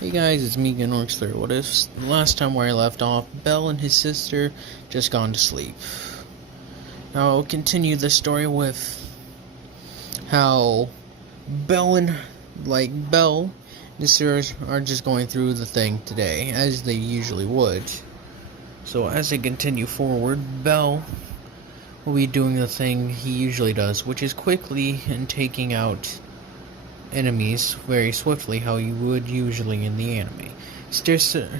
Hey guys, it's me again, Orcs3. What if the last time where I left off, Bell and his sister just gone to sleep. Now I'll continue the story with how Bell and his sisters are just going through the thing today, as they usually would. So as they continue forward, Bell will be doing the thing he usually does, which is quickly and taking out enemies very swiftly, how you would usually in the anime.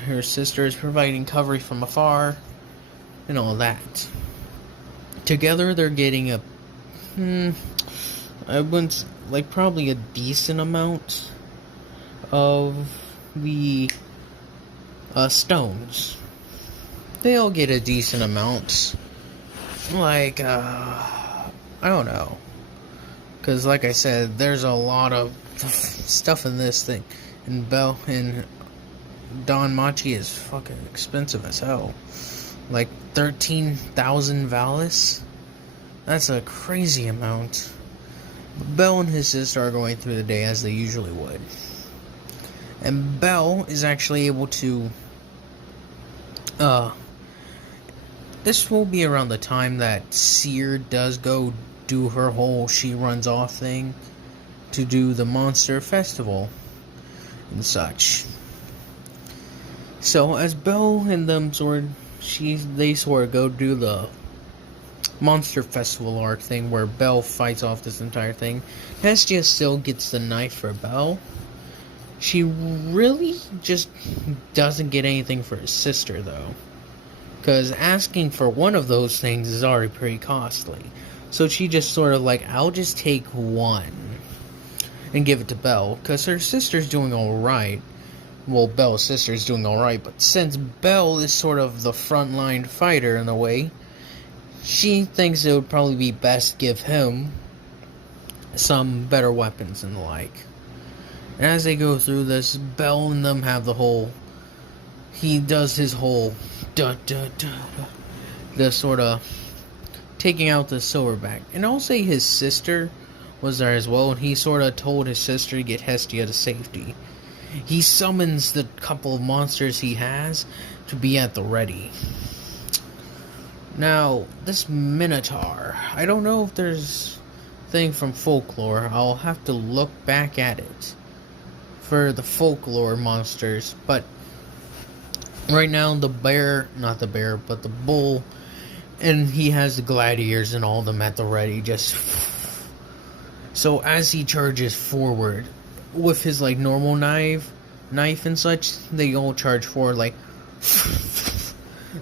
Her sister is providing cover from afar and all that. Together they're getting I wouldn't probably a decent amount of the stones. They all get a decent amount. I don't know. Because, like I said, there's a lot of stuff in this thing. And Bell and Don Machi is fucking expensive as hell. Like 13,000 Valis? That's a crazy amount. Bell and his sister are going through the day as they usually would. And Bell is actually able to... This will be around the time that Seer does go do her whole she runs off thing to do the monster festival and such. So as Belle and them they go do the monster festival arc thing where Belle fights off this entire thing. Hestia still gets the knife for Belle. She really just doesn't get anything for his sister though, because asking for one of those things is already pretty costly. So she just sort of I'll just take one and give it to Belle, because her sister's doing alright. Well, Belle's sister's doing alright, but since Belle is sort of the frontline fighter in a way, she thinks it would probably be best to give him some better weapons and the like. And as they go through this, Belle and them have he does his whole the sort of taking out the silverback. And I'll say his sister was there as well, and he sort of told his sister to get Hestia to safety. He summons the couple of monsters he has to be at the ready. Now, this Minotaur, I don't know if there's a thing from folklore. I'll have to look back at it for the folklore monsters, but right now the bull, and he has the gladiators and all of them at the ready, just... So as he charges forward with his normal knife and such, they all charge forward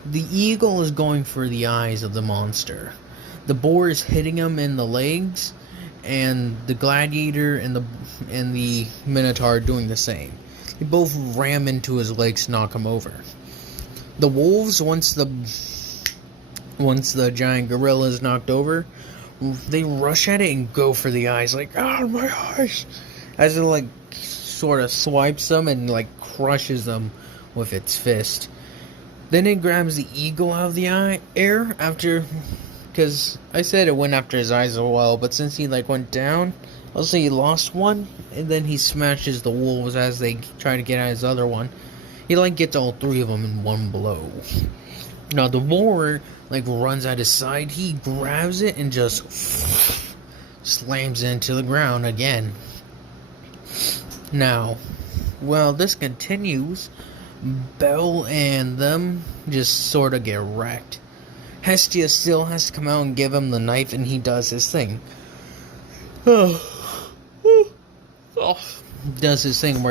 the eagle is going for the eyes of the monster. The boar is hitting him in the legs, and the gladiator and the minotaur are doing the same. They both ram into his legs to knock him over. The wolves, once the giant gorilla is knocked over, they rush at it and go for the eyes, oh my gosh, as it sort of swipes them and crushes them with its fist. Then it grabs the eagle out of the air after, because I said it went after his eyes as well, but since he went down, I'll say he lost one, and then he smashes the wolves as they try to get at his other one. He gets all three of them in one blow. Now the boar runs at his side. He grabs it and just slams it into the ground again. Now, while this continues, Belle and them just sort of get wrecked. Hestia still has to come out and give him the knife, and he does his thing. Does his thing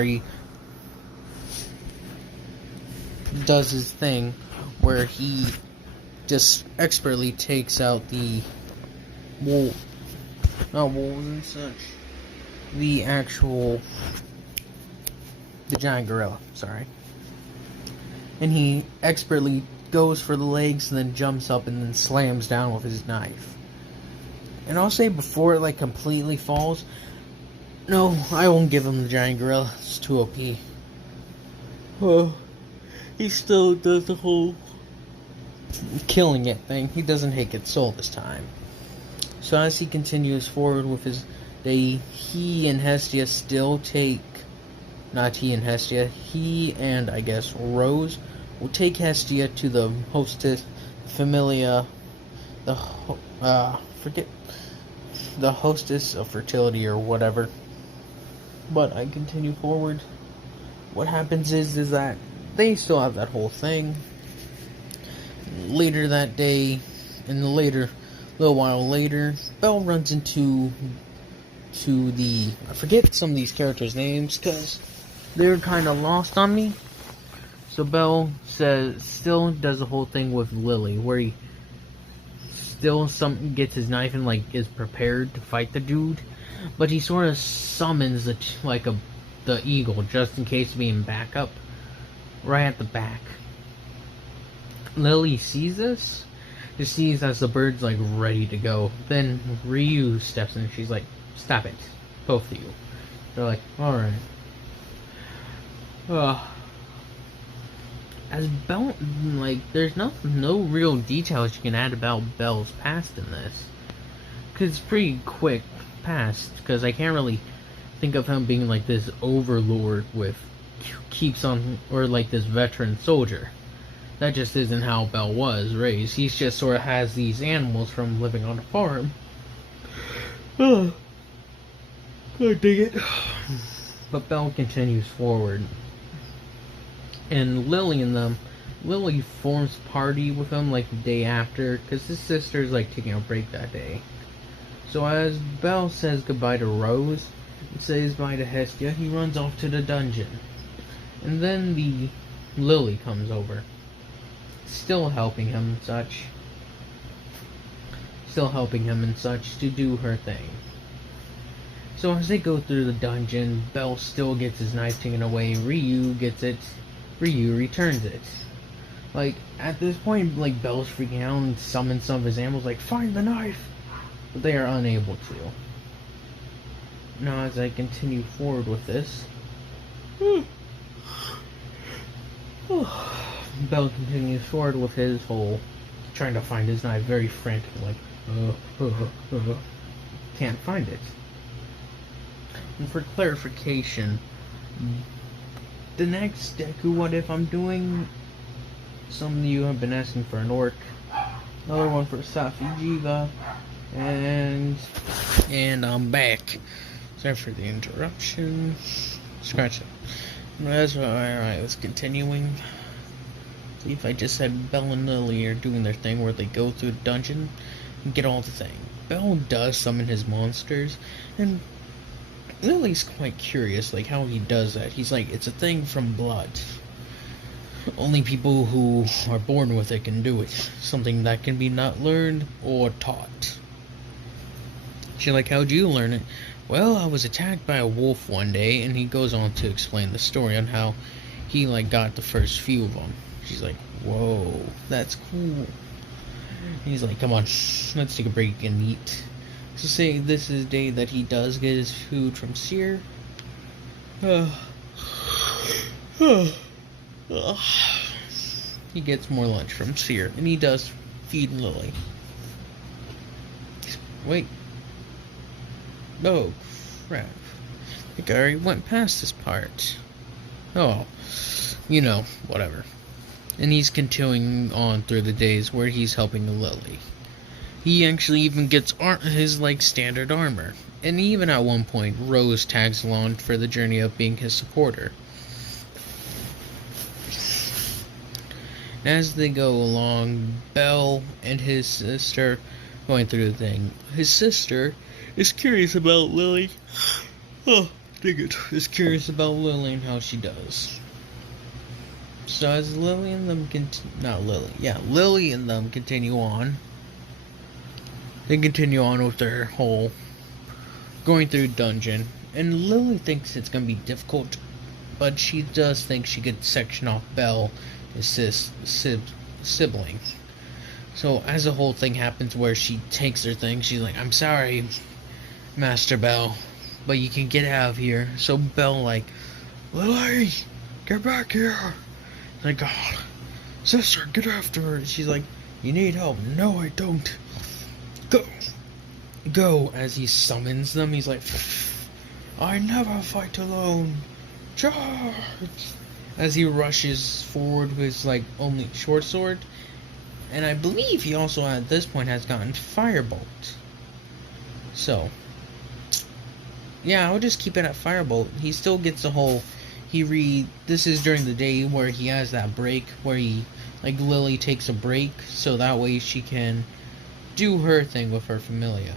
where he just expertly takes out the wolves and such. The giant gorilla, sorry. And he expertly goes for the legs and then jumps up and then slams down with his knife. And I'll say before it completely falls, no, I won't give him the giant gorilla. It's too OP. He still does the whole killing it thing. He doesn't take its soul this time. So as he continues forward with his day, he and Hestia still take not he and Hestia, he and I guess Rose will take Hestia to the hostess familia, forget the hostess of fertility or whatever. But I continue forward. What happens is that they still have that whole thing. Later that day, little while later, Belle runs into I forget some of these characters' names because they're kind of lost on me. So Belle still does the whole thing with Lily, where he still gets his knife and like is prepared to fight the dude, but he sort of summons the eagle just in case being back up right at the back. Lily sees this. She sees as the bird's like ready to go. Then Ryu steps in and she's like, "Stop it, both of you." They're like, "Alright." As Belle, like, there's no real details you can add about Belle's past in this. Because it's pretty quick past, because I can't really think of him being like this overlord with keeps on, or like this veteran soldier. That just isn't how Belle was raised. He just sort of has these animals from living on a farm. I dig it. But Belle continues forward. And Lily forms party with him like the day after, because his sister's like taking a break that day. So as Belle says goodbye to Rose and says bye to Hestia, he runs off to the dungeon. And then Lily comes over, still helping him and such to do her thing. So as they go through the dungeon, Belle still gets his knife taken away. Ryu gets it. Ryu returns it. Like, at this point, like, Belle's freaking out and summons some of his animals, like, "Find the knife!" But they are unable to. Now, as I continue forward with this, Belle continues forward with his whole trying to find his knife, very frantic, like, can't find it. And for clarification, the next Deku What If I'm doing, some of you have been asking for an orc, another one for Safi Jiva, and I'm back. Sorry for the interruption. Scratch it. That's alright, let's continuing. See if I just said Belle and Lily are doing their thing where they go through the dungeon and get all the thing. Belle does summon his monsters, and Lily's quite curious, like, how he does that. He's like, it's a thing from blood. Only people who are born with it can do it. Something that can be not learned or taught. She's like, how'd you learn it? Well, I was attacked by a wolf one day, and he goes on to explain the story on how he, like, got the first few of them. She's like, whoa, that's cool. He's like, come on, let's take a break and eat. So say this is the day that he does get his food from Seer. He gets more lunch from Seer, and he does feed Lily. Wait. Oh, crap. I think I already went past this part. Oh, you know, whatever. And he's continuing on through the days where he's helping Lily. He actually even gets his, like, standard armor. And even at one point, Rose tags along for the journey of being his supporter. As they go along, Belle and his sister going through the thing. His sister is curious about Lily. Oh, dig it. Is curious about Lily and how she does. So as Lily and them Lily and them continue on. They continue on with their whole going through dungeon, and Lily thinks it's gonna be difficult, but she does think she could section off Belle, his sibling. So as the whole thing happens where she takes her thing, she's like, I'm sorry, Master Belle, but you can get out of here. So Belle like, Lily, get back here. Like, God, sister, get after her. She's like, you need help. No, I don't. Go. As he summons them, he's like, I never fight alone. charge! As he rushes forward with his, like, only short sword. And I believe he also, at this point, has gotten Firebolt. So, yeah, I'll just keep it at Firebolt. He still gets the whole... This is during the day where he has that break, where he... Like, Lily takes a break, so that way she can do her thing with her familia.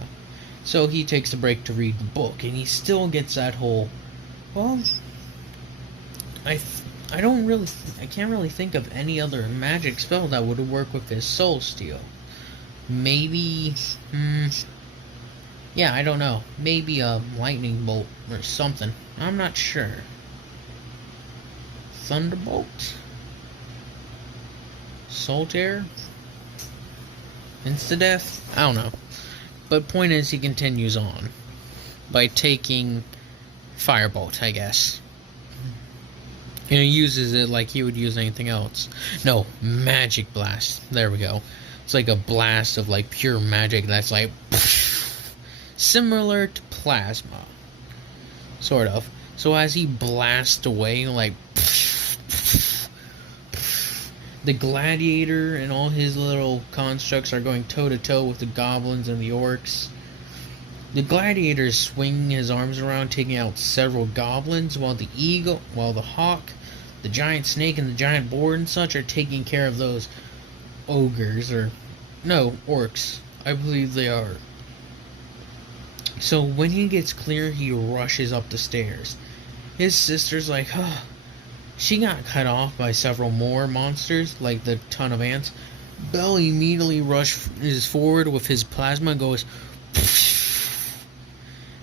So he takes a break to read the book, and he still gets that whole... Well, I can't really think of any other magic spell that would work with his soul steel. Maybe, yeah, I don't know. Maybe a lightning bolt or something. I'm not sure. Thunderbolt? Soul Tear? Insta-death? I don't know. But point is, he continues on by taking Firebolt, I guess. And he uses it like he would use anything else. No, Magic Blast. There we go. It's like a blast of like pure magic that's like similar to plasma. Sort of. So as he blasts away, like the gladiator and all his little constructs are going toe to toe with the goblins and the orcs. The gladiator is swinging his arms around, taking out several goblins, while the hawk, the giant snake, and the giant boar and such are taking care of those ogres, orcs. I believe they are. So when he gets clear, he rushes up the stairs. His sister's like, she got cut off by several more monsters, like the ton of ants. Bell immediately rushes forward with his plasma, goes...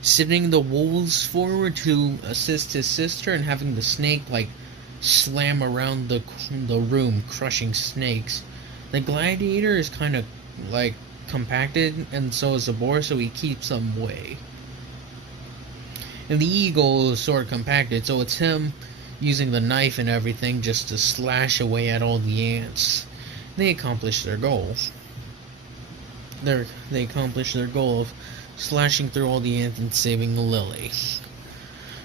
sending the wolves forward to assist his sister and having the snake like slam around the room, crushing snakes. The gladiator is kind of like compacted, and so is the boar, so he keeps them away. And the eagle is sort of compacted, so it's him using the knife and everything just to slash away at all the ants. They accomplish their goal. They accomplish their goal of slashing through all the ants and saving Lily.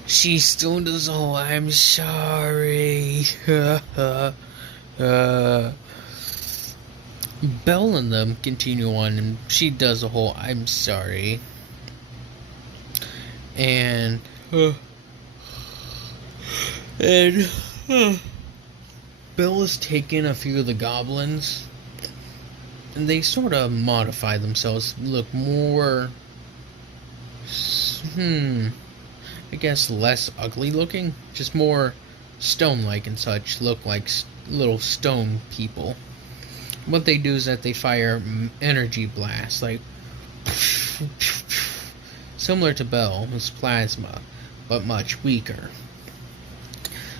She still does all, I'm sorry. Belle and them continue on, and she does the whole, I'm sorry. And Belle has taken a few of the goblins, and they sort of modify themselves, look more... I guess less ugly looking, just more stone-like and such, look like little stone people. What they do is that they fire energy blasts, like similar to Belle, it's plasma, but much weaker.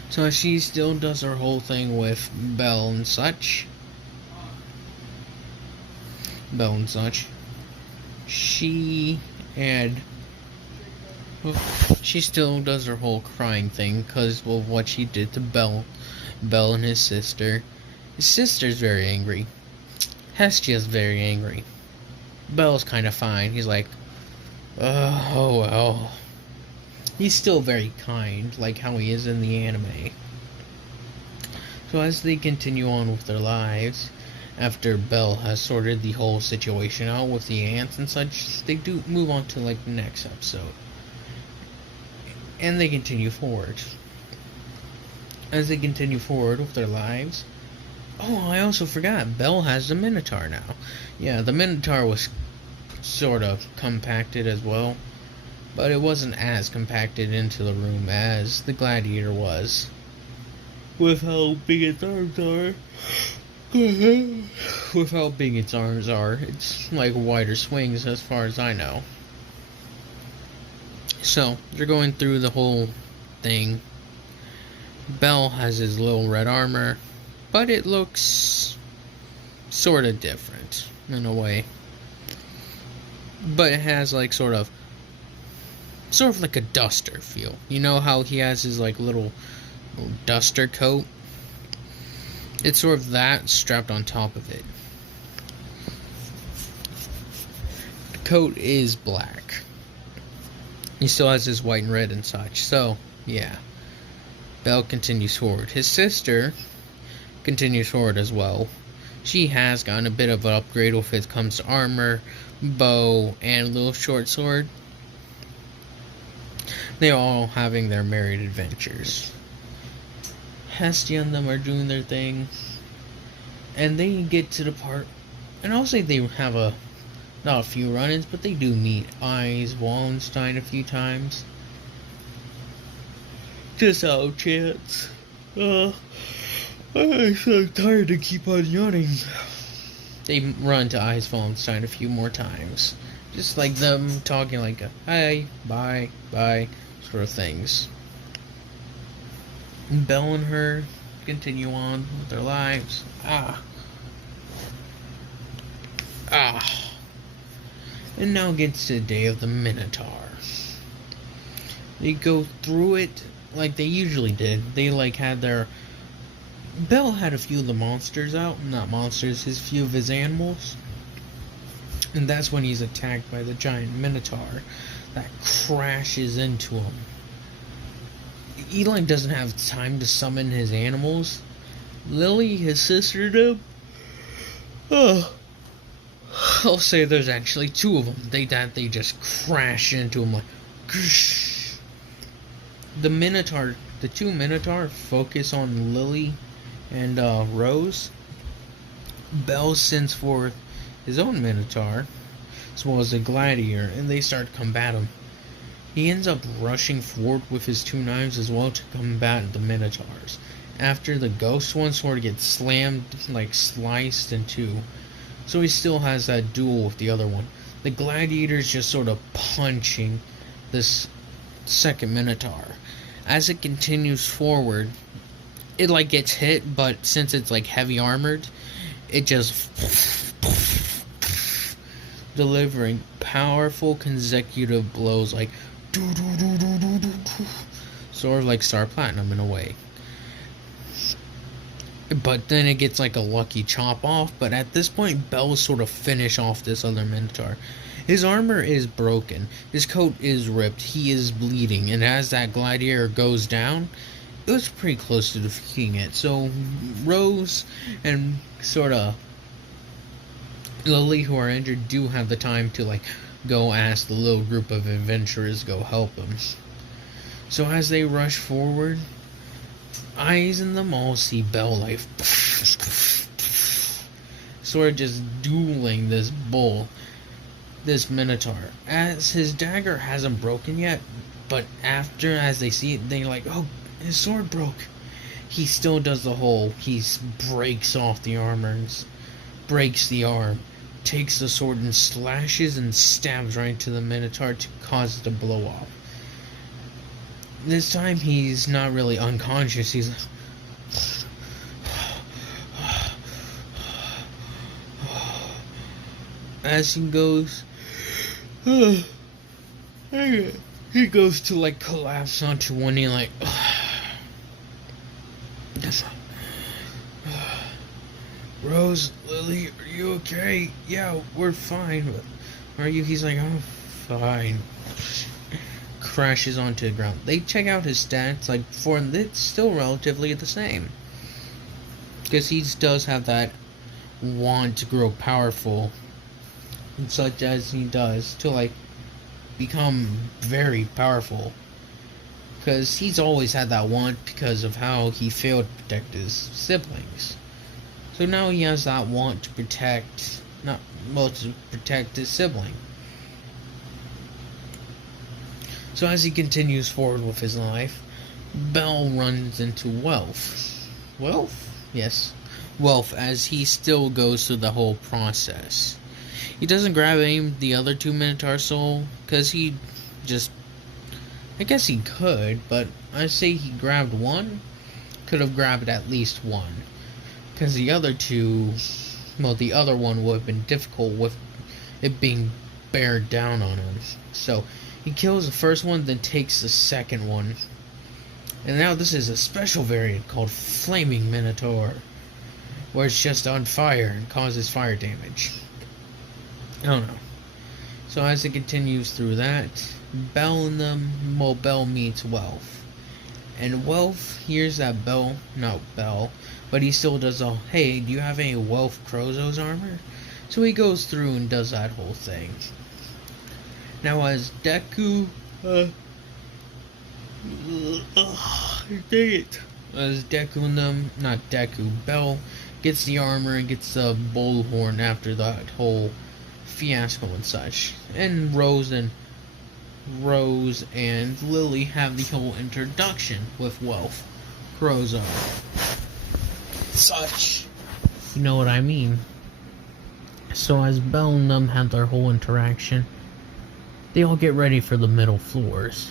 So she still does her whole thing with Belle and such. She still does her whole crying thing because of what she did to Belle and his sister. His sister's very angry. Hestia's very angry. Belle's kind of fine. He's like, oh well. He's still very kind, like how he is in the anime. So as they continue on with their lives, after Belle has sorted the whole situation out with the ants and such, they do move on to like the next episode. And they continue forward. As they continue forward with their lives... Oh, I also forgot, Belle has the Minotaur now. Yeah, the Minotaur was sort of compacted as well, but it wasn't as compacted into the room as the gladiator was. With how big its arms are. With how big its arms are, it's like wider swings as far as I know. So, they're going through the whole thing. Belle has his little red armor, but it looks sort of different in a way. But it has like sort of like a duster feel. You know how he has his like little duster coat? It's sort of that strapped on top of it. The coat is black. He still has his white and red and such, so, yeah. Bell continues forward. His sister continues forward as well. She has gotten a bit of an upgrade when it comes to armor, bow, and a little short sword. They're all having their married adventures. Hestia and them are doing their thing. And they get to the part, and I'll say they have not a few run-ins, but they do meet Wallenstein a few times. Just out of chance. I'm so tired to keep on yawning. They run to Wallenstein a few more times. Just like them talking like a hi, bye, sort of things. Belle and her continue on with their lives. And now gets to the day of the Minotaur. They go through it like they usually did. They had their... Belle had a few of the monsters out. Not monsters, his few of his animals. And that's when he's attacked by the giant Minotaur that crashes into him. Eli doesn't have time to summon his animals. Lily, his sister, did. I'll say there's actually two of them. They just crash into him like. The two Minotaur focus on Lily and Rose. Bell sends forth his own Minotaur, as well as a gladiator, and they start to combat him. He ends up rushing forward with his two knives as well to combat the Minotaurs. After the ghost one sort of gets slammed, sliced in two. So he still has that duel with the other one. The gladiator's just sort of punching this second Minotaur. As it continues forward, it gets hit, but since it's heavy armored, it just delivering powerful consecutive blows sort of like Star Platinum in a way. But then it gets a lucky chop off. But at this point, Bell sort of finish off this other Minotaur. His armor is broken. His coat is ripped. He is bleeding. And as that gladiator goes down, it was pretty close to defeating it. So Rose and sort of Lily, who are injured, do have the time to go ask the little group of adventurers to go help him. So as they rush forward, eyes in them all see Bell sort of just dueling this Minotaur. As his dagger hasn't broken yet, but as they see it, they're oh, his sword broke. He still does the whole, he breaks off the armor, breaks the arm, takes the sword and slashes and stabs right into the Minotaur to cause it to blow off. This time he's not really unconscious, he's as he goes he goes to collapse onto one knee Rose, Lily, are you okay? Yeah, we're fine. Are you? He's I'm fine. Crashes onto the ground. They check out his stats, for him, it's still relatively the same. Because he does have that want to grow powerful, such as he does, to become very powerful. Because he's always had that want because of how he failed to protect his siblings. So now he has that want to protect, to protect his sibling. So as he continues forward with his life, Bell runs into Wealth. Wealth? Yes. Wealth, as he still goes through the whole process. He doesn't grab any of the other two Minotaur soul, because he just... I guess he could, but I say he grabbed one. Could have grabbed at least one. Because the other two... Well, the other one would have been difficult with it being bared down on him. So... he kills the first one, then takes the second one. And now this is a special variant called Flaming Minotaur, where it's just on fire and causes fire damage. I don't know. So as it continues through that, Bell meets Wealth. And Welf hears that not Bell, but he still does all, hey, do you have any Welf Crozo's armor? So he goes through and does that whole thing. Now as Deku, dang it. As Deku and them, not Deku, Bell gets the armor and gets the bullhorn after that whole fiasco and such. And Rose and Lily have the whole introduction with Welf Crozo. Such. You know what I mean. So as Bell and them have their whole interaction, they all get ready for the middle floors.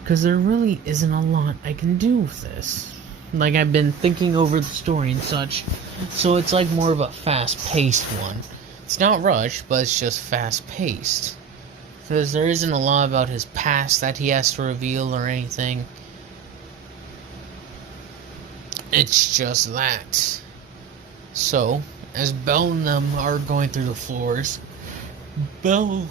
Because there really isn't a lot I can do with this. Like, I've been thinking over the story and such, so it's like more of a fast-paced one. It's not rushed, but it's just fast-paced. Because there isn't a lot about his past that he has to reveal or anything. It's just that. So, as Bell and them are going through the floors, Bell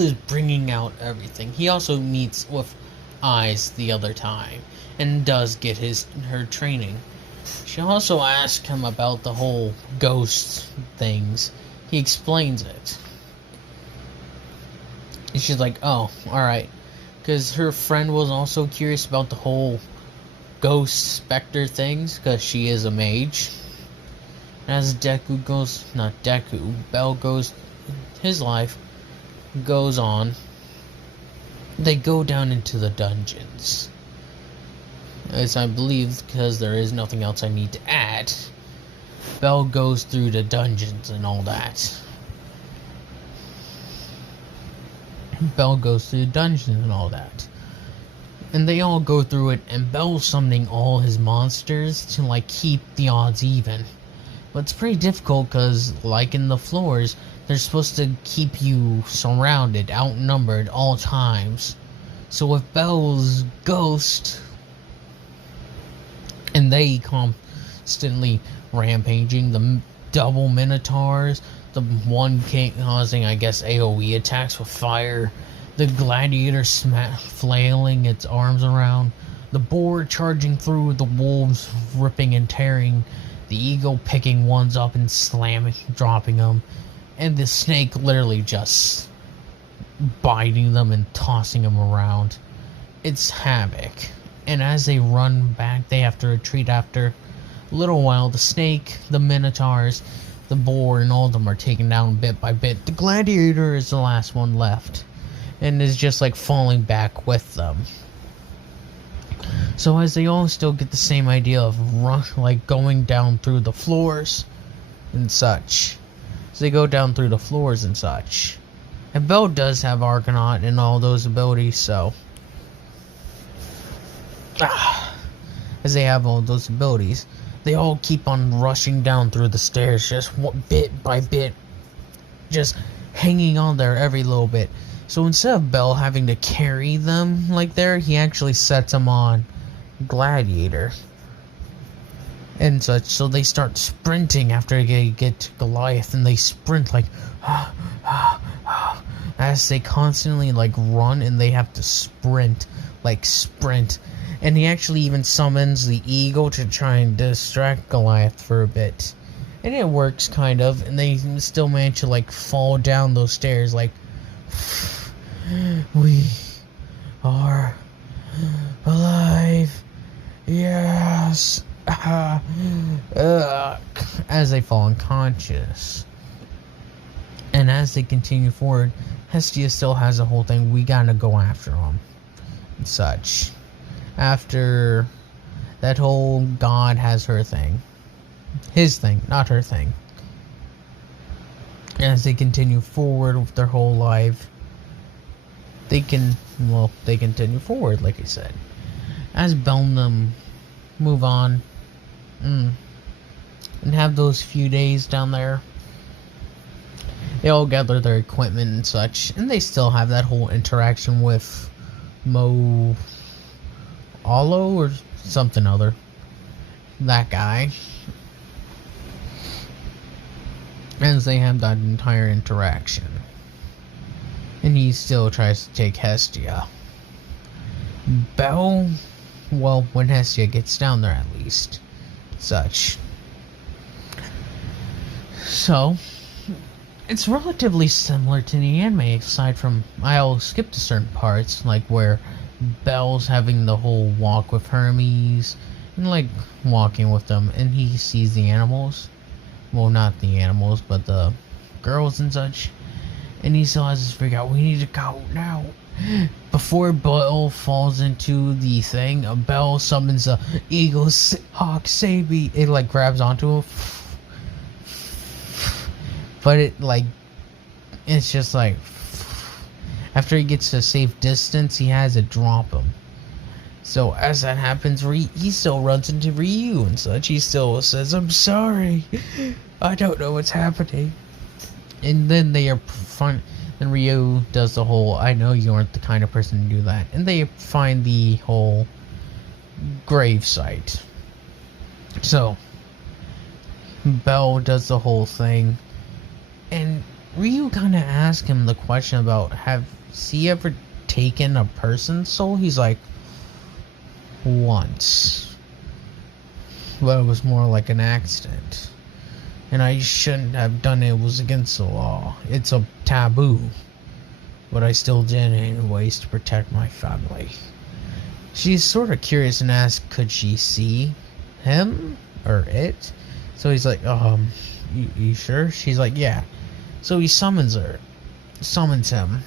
is bringing out everything. He also meets with Eyes the other time and does get her training. She also asks him about the whole ghost things. He explains it. And she's like, oh, alright. Because her friend was also curious about the whole ghost specter things, because she is a mage. As Bell goes, his life goes on, they go down into the dungeons. As I believe, because there is nothing else I need to add, Bell goes through the dungeons and all that. And they all go through it, and Bell's summoning all his monsters to, like, keep the odds even. But it's pretty difficult, because, like in the floors, they're supposed to keep you surrounded, outnumbered, all times. So with Bell's ghost, and they constantly rampaging, the double Minotaurs, the one causing, I guess, AoE attacks with fire, the gladiator flailing its arms around, the boar charging through, the wolves ripping and tearing, the eagle picking ones up and slamming, dropping them, and the snake literally just biting them and tossing them around. It's havoc. And as they run back, they have to retreat after a little while. The snake, the minotaurs, the boar, and all of them are taken down bit by bit. The gladiator is the last one left, and is just like falling back with them. So as they all still get the same idea of going down through the floors and such. So they go down through the floors and such. And Bell does have Argonaut and all those abilities, so as they have all those abilities, they all keep on rushing down through the stairs, just bit by bit, just hanging on there every little bit. So instead of Bell having to carry them like there, he actually sets them on Gladiator and such. So they start sprinting after they get to Goliath, and they sprint like as they constantly like run, and they have to sprint. And he actually even summons the eagle to try and distract Goliath for a bit, and it works kind of, and they still manage to like fall down those stairs like, we are alive, yes, as they fall unconscious. And as they continue forward, Hestia still has the whole thing, we gotta go after them and such. After that whole God has her thing, his thing, not her thing. As they continue forward with their whole life, they continue forward, like I said. As Bell and them move on, and have those few days down there, they all gather their equipment and such, and they still have that whole interaction with Olo or something other. That guy. As they have that entire interaction. and he still tries to take Hestia. Bell, well, when Hestia gets down there at least, such. So, it's relatively similar to the anime, aside from I'll skip to certain parts, like where Belle's having the whole walk with Hermes, and like walking with them, and he sees the animals. Well, not the animals, but the girls and such. And he still has to figure out, we need to go now. Before Belle falls into the thing, Belle summons a eagle, hawk, sabi. It like grabs onto him. But it like, it's just like, after he gets to a safe distance, he has to drop him. So as that happens, he still runs into Ryu and such. He still says, I'm sorry. I don't know what's happening. And then they are fun. Then Ryu does the whole, I know you aren't the kind of person to do that. And they find the whole grave site. So, Belle does the whole thing. And Ryu kind of asks him the question about, has he ever taken a person's soul? He's like, once. But it was more like an accident. And I shouldn't have done it. It was against the law. It's a taboo. But I still did anyways to protect my family. She's sort of curious and asks, could she see him? Or it? So he's like, you sure? She's like, yeah. So he summons him.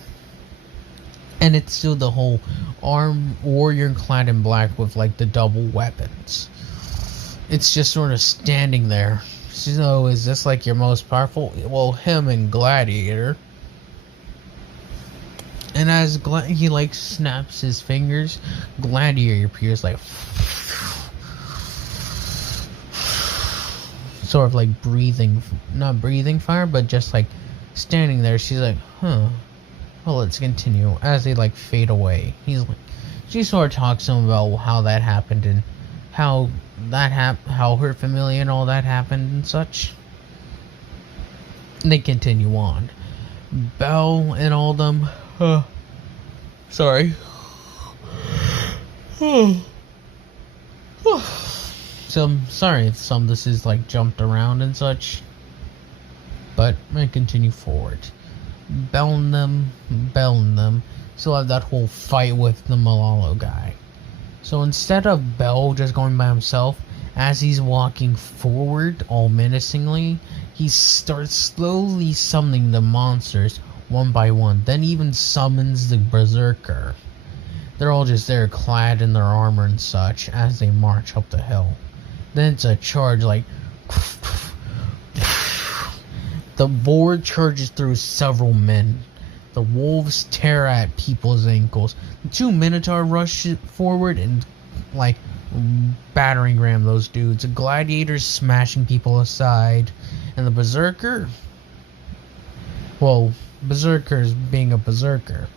And it's still the whole armed warrior clad in black with like the double weapons. It's just sort of standing there. So is this like your most powerful? Well, him and Gladiator. And as he like snaps his fingers, Gladiator appears like sort of like breathing, not breathing fire, but just like standing there. She's like, well, let's continue. As they like fade away, she sort of talks to him about how that happened and how her family and all that happened and such. And they continue on. Belle and all them. Sorry. So I'm sorry if some of this is like jumped around and such. But I'm gonna continue forward. Belle and them still have that whole fight with the Malalo guy. So instead of Belle just going by himself, as he's walking forward all menacingly, he starts slowly summoning the monsters one by one, then even summons the Berserker. They're all just there clad in their armor and such as they march up the hill. Then it's a charge like the board charges through several men. The wolves tear at people's ankles. The two Minotaur rush forward and like battering ram those dudes. The Gladiator's smashing people aside. And the Berserker, well, Berserker's being a Berserker,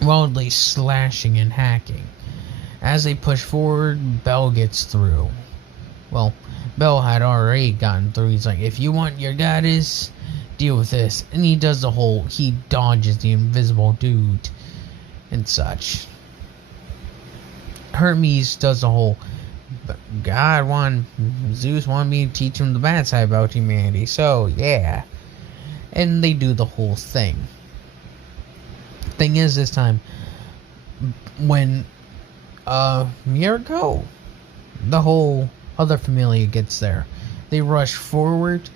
wildly slashing and hacking. As they push forward, Belle gets through. Well, Belle had already gotten through. He's like, if you want your goddess, deal with this. And he does the whole, he dodges the invisible dude and such. Hermes does the whole, Zeus wanted me to teach him the bad side about humanity, so yeah. And they do the whole thing. Thing is, this time, when Mirko, the whole other familia gets there, they rush forward,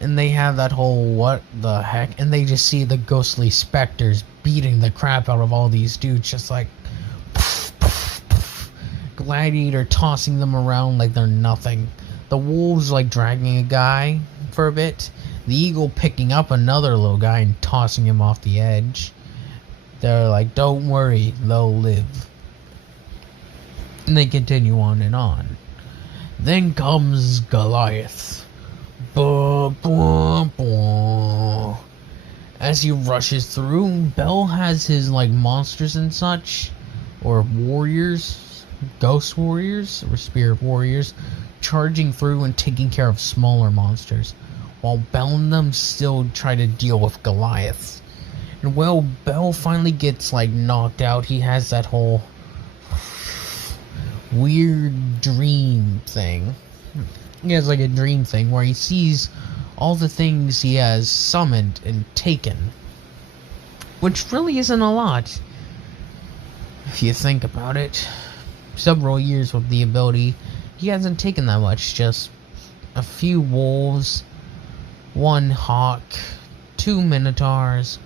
and they have that whole what the heck, and they just see the ghostly specters beating the crap out of all these dudes, just like Gladiator tossing them around like they're nothing. The wolves like dragging a guy for a bit. The eagle picking up another little guy and tossing him off the edge. They're like, don't worry, they'll live. And they continue on and on. Then comes Goliath. As he rushes through, Belle has his like monsters and such, or warriors, ghost warriors, or spirit warriors, charging through and taking care of smaller monsters, while Belle and them still try to deal with Goliath. And well, Bell finally gets like knocked out. He has that whole weird dream thing. He has like a dream thing where he sees all the things he has summoned and taken, which really isn't a lot if you think about it. Several years with the ability, he hasn't taken that much, just a few wolves, one hawk, 2 minotaurs,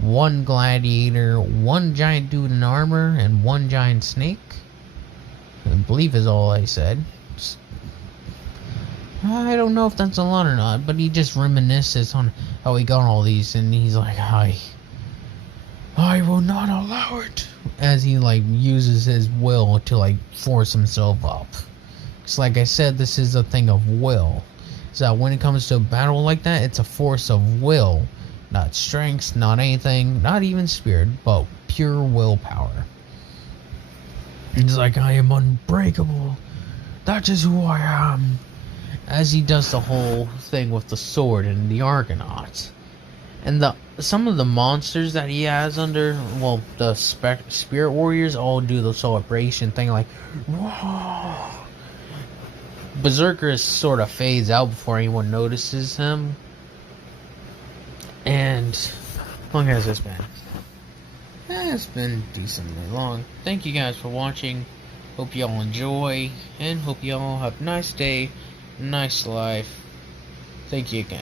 1 gladiator, 1 giant dude in armor, and 1 giant snake. I believe is all I said. I don't know if that's a lot or not, but he just reminisces on how he got all these, and he's like, I will not allow it, as he like uses his will to like force himself up. Because like I said, this is a thing of will. So when it comes to a battle like that, it's a force of will, not strength, not anything, not even spirit, but pure willpower. He's like, I am unbreakable. That is who I am. As he does the whole thing with the sword and the Argonauts. And some of the monsters that he has under, well, the spirit warriors all do the celebration thing, like, whoa. Berserker sort of fades out before anyone notices him. And how long has this been? It's been decently long. Thank you guys for watching. Hope y'all enjoy, and hope y'all have a nice day, nice life. Thank you again.